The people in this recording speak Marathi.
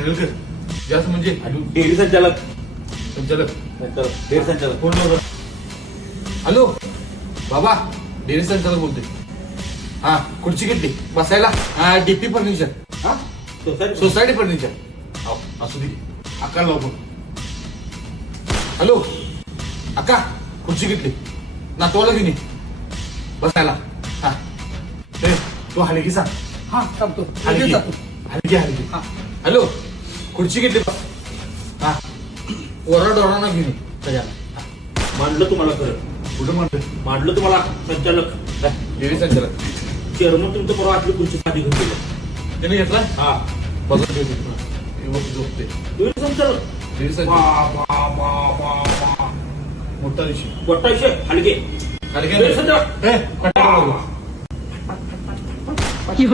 फायनल कर. जास्त म्हणजे डेअरी संचालक संचालक. डेअरी संचालक. फोन लाव. हॅलो बाबा, डेअरी संचालक बोलतोय. हा, खुर्ची घेतली बसायला. हा, डीपी फर्निचर. हा, सोसायटी फर्निचर. असू दे, अक्का लाव फोन. हॅलो अक्का, खुर्ची घेतली नातवाला घेणे बसायला. हा, तू हलगी सांग. हा सांगतो. हलगी हलगी हलगी. हॅलो, खुर्ची घेतली. हा, ओरडा डोराना घेणे सगळ्यांना. मांडलं तुम्हाला खरं. कुठं म्हणतोय? मांडलं तुम्हाला संचालक. डेअरी संचालक. चेअरमन तुमचं परवा आपली खुर्ची खाली घेऊन गेलं. त्याने घेतला. हा, बघत ठेवतो. झोपते. डेअरी संचालक. डेअरी संचालक. मोठा विषय. मोठा विषय. हलगे. हलगी डेअरी संचालक. कटाळा. की